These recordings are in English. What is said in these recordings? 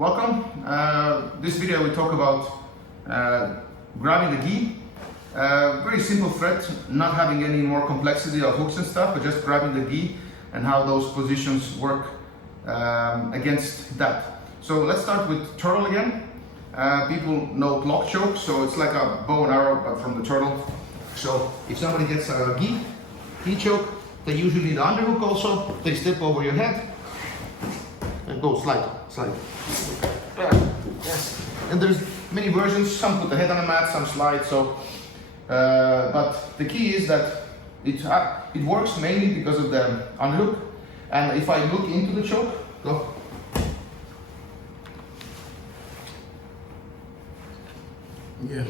welcome. This video we talk about grabbing the gi. Very simple threat, not having any more complexity of hooks and stuff, but just grabbing the gi and how those positions work against that. So let's start with turtle again. People know block choke, so it's like a bow and arrow but from the turtle. So if somebody gets a gi choke, they usually need an underhook also. They step over your head and go slide. Yes. And there's many versions. Some put the head on the mat, some slide. So, but the key is that it works mainly because of the underhook. And if I look into the choke, go. Yeah.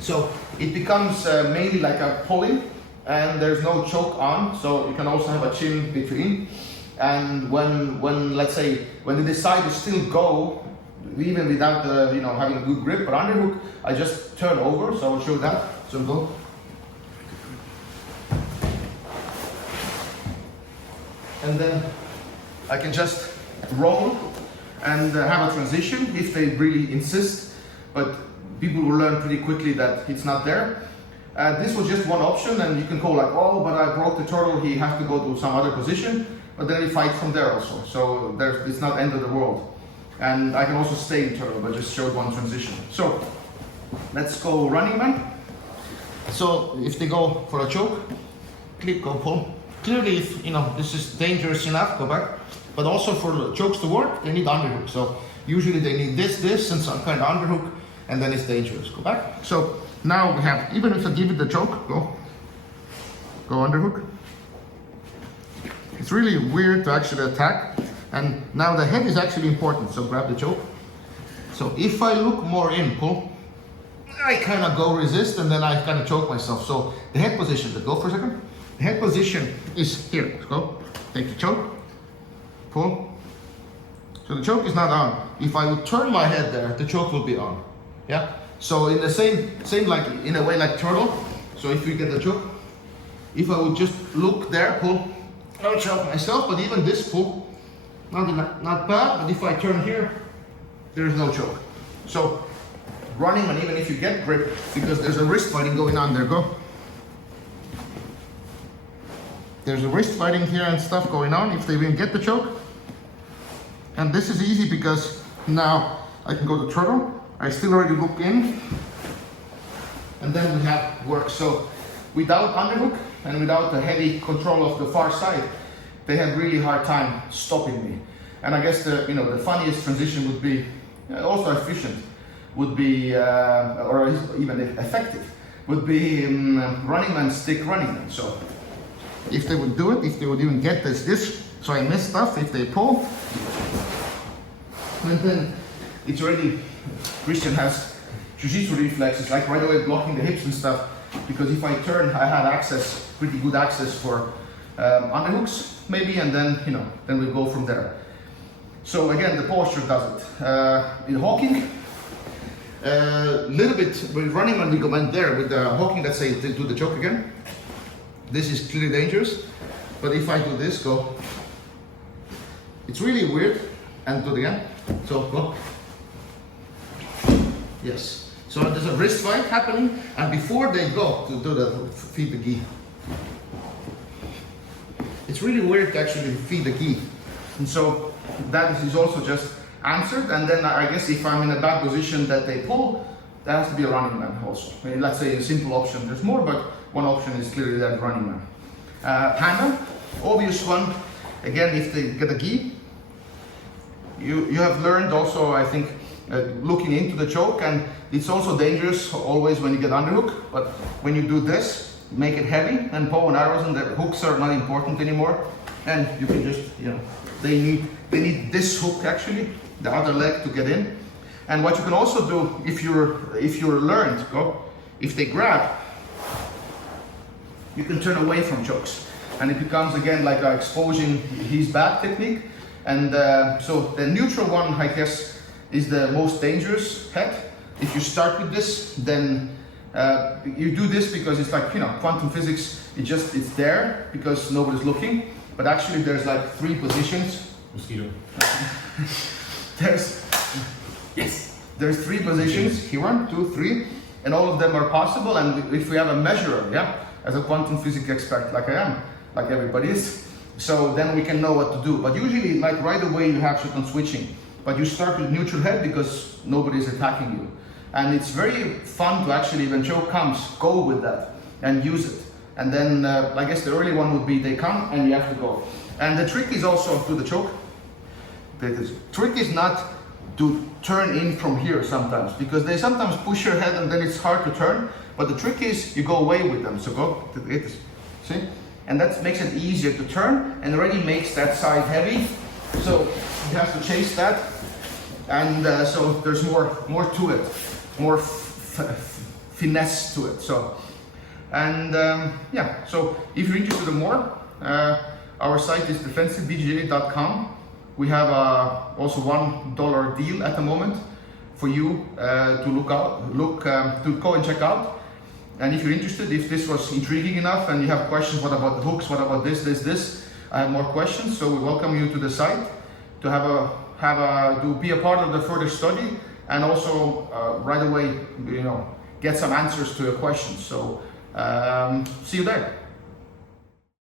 So it becomes mainly like a pulling, and there's no choke on, so you can also have a chin between. And when let's say when they decide to still go, even without having a good grip or underhook, I just turn over. So I'll show that. So go. And then I can just roll and have a transition if they really insist. But people will learn pretty quickly that it's not there. This was just one option, and you can go like, oh, but I broke the turtle, he has to go to some other position, but then you fight from there also. So it's not end of the world. And I can also stay in turtle, but just showed one transition. So let's go running man. So if they go for a choke, clip, go pull. Clearly, if this is dangerous enough, go back. But also for the chokes to work, they need underhook. So usually they need this, and some kind of underhook, and then it's dangerous. Go back. So now we have, even if I give it the choke, go underhook. It's really weird to actually attack. And now the head is actually important, so grab the choke. So if I look more in, pull, I kind of go resist, and then I kind of choke myself. So the head position, go for a second. The head position is here. Let's go. Take the choke, pull. So the choke is not on. If I would turn my head there, the choke will be on. Yeah. So in the same like in a way like turtle. So if you get the choke, if I would just look there, pull, I'll choke myself. But even this pull, not bad. But if I turn here, there is no choke. So running, and even if you get grip, because there's a wrist fighting going on there, go. There's a wrist fighting here and stuff going on if they even get the choke. And this is easy because now I can go to turtle. I still already look in. And then we have work. So without underhook and without the heavy control of the far side, they had really hard time stopping me. And I guess the funniest transition would be, also efficient, would be, or even effective, would be running man, stick running man. So if they would do it, if they would even get this, so I miss stuff, if they pull, and then it's already, Christian has jiu-jitsu reflexes, like right away blocking the hips and stuff, because if I turn, I have access, pretty good access for underhooks maybe, and then then we go from there. So again, the posture does it. In hawking, little bit with running when we go in there with the hawking, let's say do the choke again. This is clearly dangerous, but if I do this, go. It's really weird, and do it again. So go. Yes. So there's a wrist fight happening, and before they go to do the feed the gi. It's really weird to actually feed the gi, and so that is also just answered. And then I guess if I'm in a bad position that they pull, there has to be a running man also. I mean, let's say a simple option. There's more, but one option is clearly that running man. Panda, obvious one. Again, if they get a gi, you have learned also, I think, looking into the choke, and it's also dangerous always when you get underhook. But when you do this, make it heavy, and bow and arrows and the hooks are not important anymore. And you can just, they need this hook actually, the other leg to get in. And what you can also do if you're learned, if they grab, you can turn away from chokes, and it becomes again like exposing his back technique. And so the neutral one, I guess, is the most dangerous head. If you start with this, then you do this because it's like quantum physics. It's there because nobody's looking. But actually, there's like 3 positions. Mosquito. There's Yes. There's 3 positions here, 1, 2, 3, and all of them are possible. And if we have a measurer, yeah, as a quantum physics expert, like I am, like everybody is, so then we can know what to do. But usually, like right away, you have certain switching. But you start with neutral head because nobody is attacking you. And it's very fun to actually, when choke comes, go with that and use it. And then I guess the early one would be they come and you have to go. And the trick is also to the choke. The trick is not to turn in from here sometimes, because they sometimes push your head and then it's hard to turn. But the trick is you go away with them. So go, see? And that makes it easier to turn and already makes that side heavy. So you have to chase that. And so there's more to it, more finesse to it. So, and yeah, so if you're interested in more, our site is defensivebjj.com. We have also $1 deal at the moment for you to go and check out. And if you're interested, if this was intriguing enough and you have questions, what about the hooks, what about this, I have more questions. So we welcome you to the site to be a part of the further study, and also right away, get some answers to your questions. So see you there.